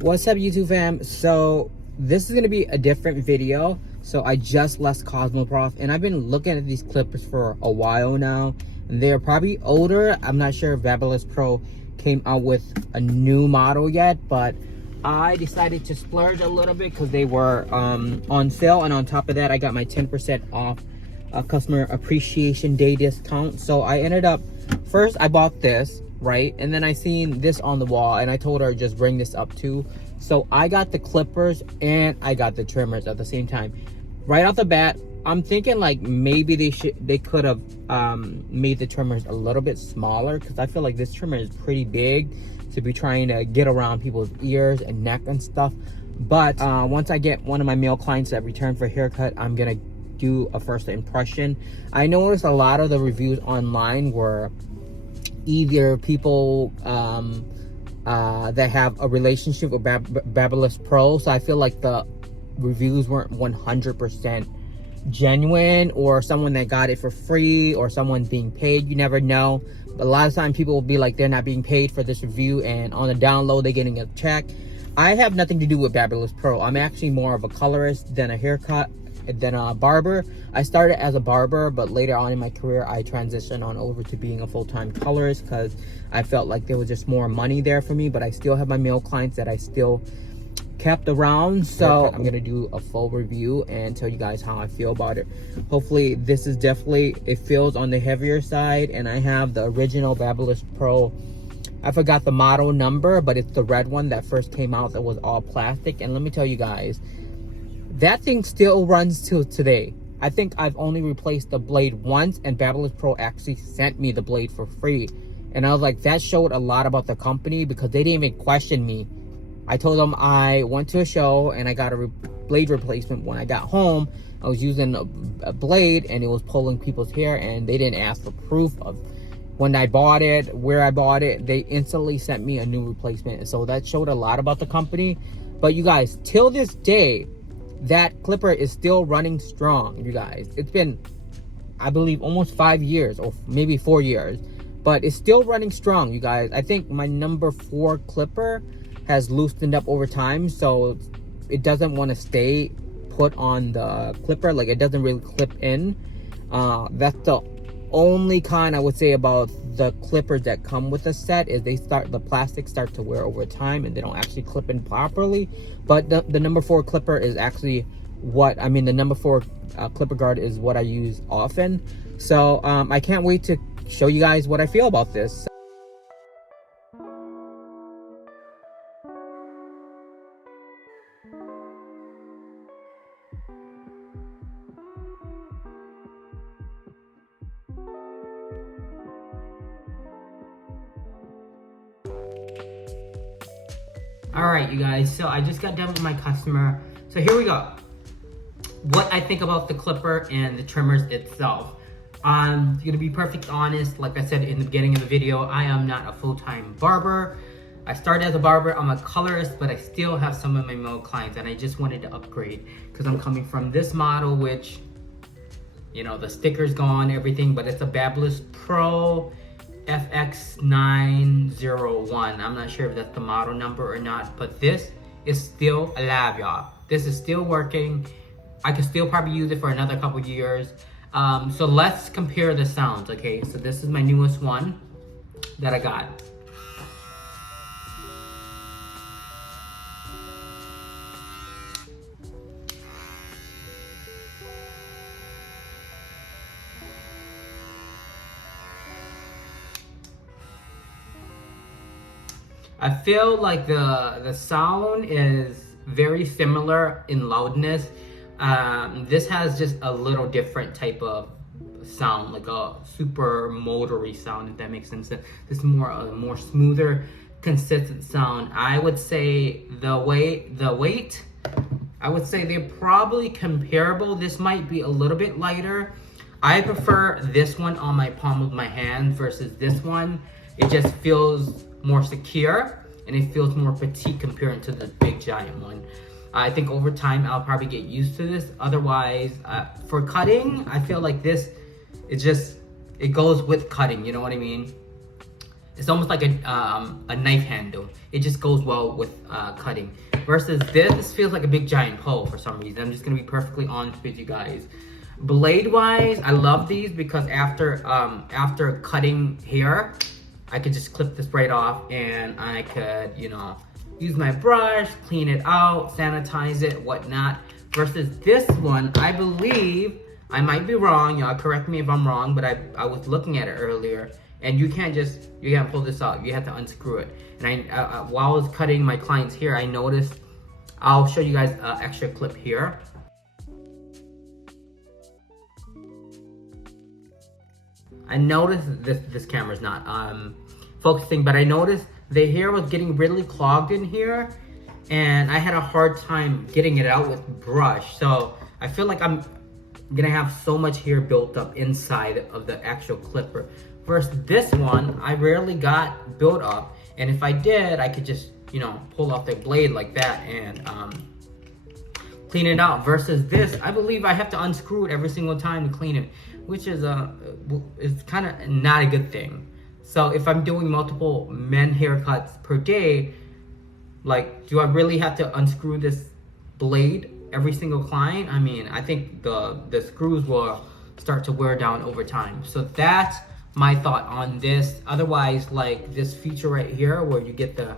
What's up, YouTube fam? So this is gonna be a different video. So I just left Cosmoprof and I've been looking at these clippers for a while now, and they're probably older. I'm not sure if Babyliss Pro came out with a new model yet, but I decided to splurge a little bit because they were on sale, and on top of that I got my 10% off customer appreciation day discount. So I ended up, first I bought this, right, and then I seen this on the wall and I told her just bring this up too. So I got the clippers and I got the trimmers at the same time. Right off the bat, I'm thinking like maybe they could have made the trimmers a little bit smaller, because I feel like this trimmer is pretty big to be trying to get around people's ears and neck and stuff. But once I get one of my male clients that return for a haircut, I'm gonna do a first impression. I noticed a lot of the reviews online were either people that have a relationship with Babyliss Pro, so I feel like the reviews weren't 100% genuine, or someone that got it for free, or someone being paid. You never know. But a lot of times people will be like they're not being paid for this review, and on the download they're getting a check. I have nothing to do with Babyliss Pro. I'm actually more of a colorist than a haircut than a barber. I started as a barber, but later on in my career I transitioned on over to being a full-time colorist because I felt like there was just more money there for me. But I still have my male clients that I still kept around, so I'm gonna do a full review and tell you guys how I feel about it. Hopefully this is definitely, it feels on the heavier side, and I have the original Babyliss Pro. I forgot the model number, but it's the red one that first came out that was all plastic. And let me tell you guys, that thing still runs till today. I think I've only replaced the blade once, and Babyliss Pro actually sent me the blade for free. And I was like, that showed a lot about the company, because they didn't even question me. I told them I went to a show and I got a blade replacement. When I got home, I was using a blade and it was pulling people's hair, and they didn't ask for proof of when I bought it, where I bought it. They instantly sent me a new replacement. So that showed a lot about the company. But you guys, till this day, that clipper is still running strong, you guys. It's been, I believe, almost 5 years, or maybe 4 years, but it's still running strong, you guys. I think my number 4 clipper has loosened up over time, so it doesn't want to stay put on the clipper. Like, it doesn't really clip in. That's the only kind I would say about the clippers that come with the set, is the plastic start to wear over time and they don't actually clip in properly. But the number 4 clipper is actually what I mean. The number 4 clipper guard is what I use often. So I can't wait to show you guys what I feel about this. Alright, you guys, so I just got done with my customer. So here we go. What I think about the clipper and the trimmers itself. I'm gonna be perfectly honest. Like I said in the beginning of the video, I am not a full-time barber. I started as a barber, I'm a colorist, but I still have some of my male clients, and I just wanted to upgrade because I'm coming from this model, which, you know, the sticker's gone, everything, but it's a Babyliss Pro Fx 901. I'm not sure if that's the model number or not, but this is still alive, y'all. This is still working. I could still probably use it for another couple years. So let's compare the sounds, okay? So this is my newest one that I got. I feel like the sound is very similar in loudness. This has just a little different type of sound, like a super motory sound, if that makes sense. This is more a more smoother, consistent sound. I would say the weight, I would say they're probably comparable. This might be a little bit lighter. I prefer this one on my palm of my hand versus this one. It just feels more secure and it feels more petite compared to the big giant one. I think over time I'll probably get used to this. Otherwise, for cutting, I feel like this, it goes with cutting, you know what I mean? It's almost like a knife handle. It just goes well with cutting. Versus this feels like a big giant pole for some reason. I'm just gonna be perfectly honest with you guys. Blade wise, I love these because after cutting hair, I could just clip this right off and I could, you know, use my brush, clean it out, sanitize it, whatnot. Versus this one, I believe, I might be wrong, y'all correct me if I'm wrong, but I was looking at it earlier, and you can't pull this out, you have to unscrew it. And while I was cutting my client's hair, I noticed, I'll show you guys an extra clip here. I noticed this camera's not focusing, but I noticed the hair was getting really clogged in here, and I had a hard time getting it out with brush. So I feel like I'm gonna have so much hair built up inside of the actual clipper. Versus this one, I rarely got built up, and if I did, I could just, you know, pull off the blade like that and clean it out. Versus this, I believe I have to unscrew it every single time to clean it, which is kind of not a good thing. So if I'm doing multiple men haircuts per day, like, do I really have to unscrew this blade every single client? I mean, I think the screws will start to wear down over time. So that's my thought on this. Otherwise, like this feature right here where you get the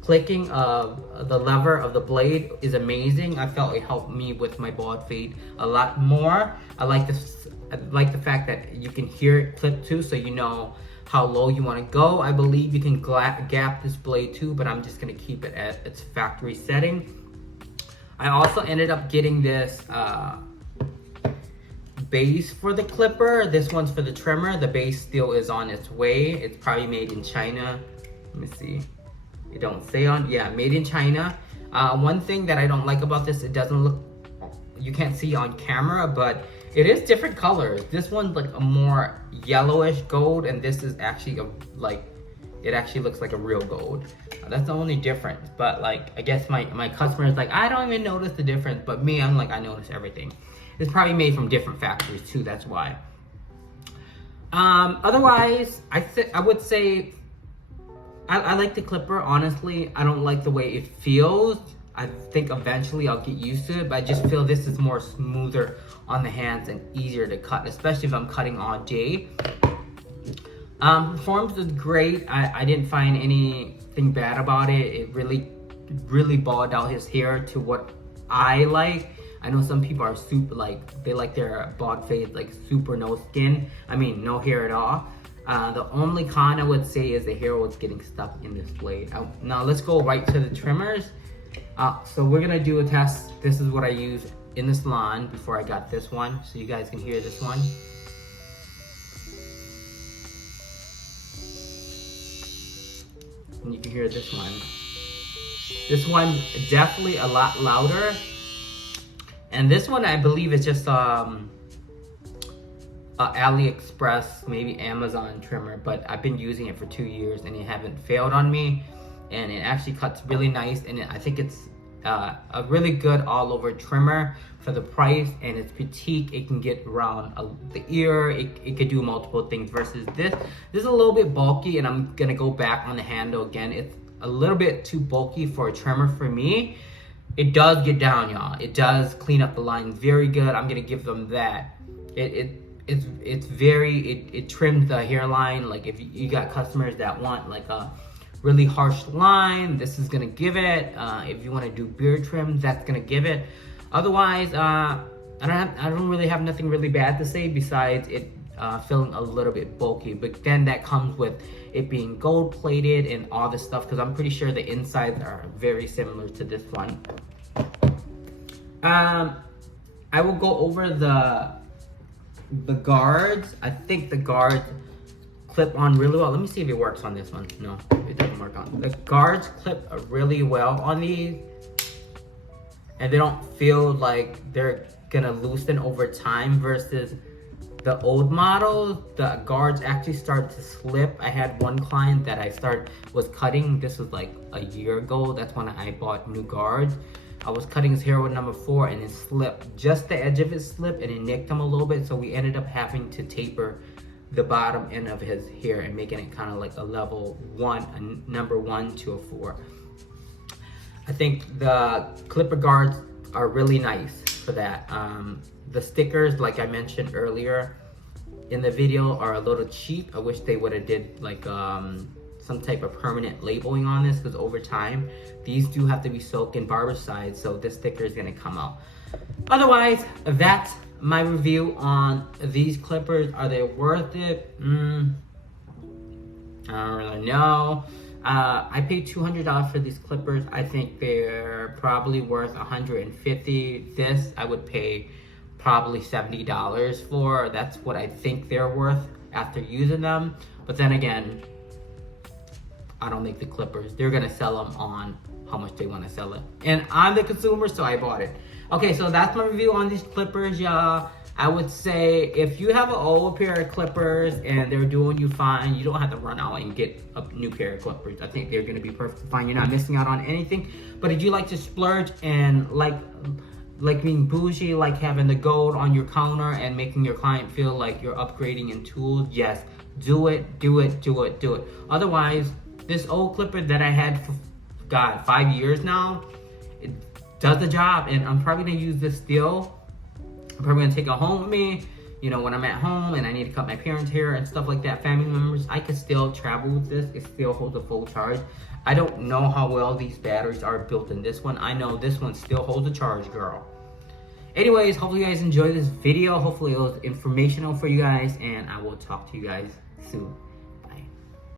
clicking of the lever of the blade is amazing. I felt it helped me with my bald fade a lot more. I like the fact that you can hear it clip too, so you know how low you want to go. I believe you can gap this blade too, but I'm just going to keep it at its factory setting. I also ended up getting this base for the clipper. This one's for the trimmer. The base still is on its way. It's probably made in China. Let me see. It don't say on, yeah, made in China. One thing that I don't like about this, it doesn't look, you can't see on camera, but it is different colors. This one's like a more yellowish gold, and this is actually it actually looks like a real gold. That's the only difference. But like, I guess my customers like, I don't even notice the difference, but me, I'm like, I notice everything. It's probably made from different factories too, that's why. Otherwise, I would say, I like the clipper, honestly. I don't like the way it feels. I think eventually I'll get used to it, but I just feel this is more smoother on the hands and easier to cut, especially if I'm cutting all day. Performance is great. I didn't find anything bad about it. It really balled out his hair to what I like. I know some people are super, like, they like their bald fade like super no skin. I mean, no hair at all. The only con I would say is the hair was getting stuck in this blade. Now let's go right to the trimmers. So we're gonna do a test. This is what I used in the salon before I got this one, so you guys can hear this one. And you can hear this one. This one's definitely a lot louder. And this one I believe is just AliExpress, maybe Amazon trimmer, but I've been using it for 2 years and it haven't failed on me, and it actually cuts really nice, and I think it's a really good all over trimmer for the price, and it's petite. It can get around the ear, it could do multiple things. Versus this is a little bit bulky, and I'm gonna go back on the handle again. It's a little bit too bulky for a trimmer for me. It does get down, y'all. It does clean up the lines very good. I'm gonna give them that. It trims the hairline. Like if you got customers that want like a really harsh line, this is gonna give it. If you want to do beard trim, that's gonna give it. Otherwise, I don't really have nothing really bad to say besides it feeling a little bit bulky. But then that comes with it being gold plated and all this stuff, because I'm pretty sure the insides are very similar to this one. I will go over the guards. I think the guards clip on really well. Let me see if it works on this one. No, it doesn't work on. The guards clip really well on these, and they don't feel like they're gonna loosen over time. Versus the old models, the guards actually start to slip. I had one client that was cutting. This was like a year ago. That's when I bought new guards. I was cutting his hair with number 4 and it slipped. Just the edge of it slipped and it nicked him a little bit. So we ended up having to taper the bottom end of his hair and making it kind of like a level 1, a number 1 to a 4. I think the clipper guards are really nice for that. The stickers, like I mentioned earlier in the video, are a little cheap. I wish they would have did like some type of permanent labeling on this, because over time these do have to be soaked in barbicide, so this sticker is going to come out. Otherwise, that's my review on these clippers. Are they worth it? I don't really know. I paid $200 for these clippers. I think they're probably worth $150. This I would pay probably $70 for. That's what I think they're worth after using them. But then again, I don't make the clippers. They're gonna sell them on how much they want to sell it, and I'm the consumer, so I bought it. Okay, so that's my review on these clippers, y'all. I would say if you have an old pair of clippers and they're doing you fine, you don't have to run out and get a new pair of clippers. I think they're gonna be perfectly fine. You're not missing out on anything. But if you like to splurge and like being bougie, like having the gold on your counter and making your client feel like you're upgrading in tools, yes, do it, do it, do it, do it. Otherwise, this old clipper that I had for, God, 5 years now, it does the job, and I'm probably gonna use this still. I'm probably gonna take it home with me, you know, when I'm at home and I need to cut my parents' hair and stuff like that, family members. I can still travel with this. It still holds a full charge. I don't know how well these batteries are built in this one. I know this one still holds a charge, girl. Anyways, hopefully you guys enjoyed this video. Hopefully it was informational for you guys, and I will talk to you guys soon.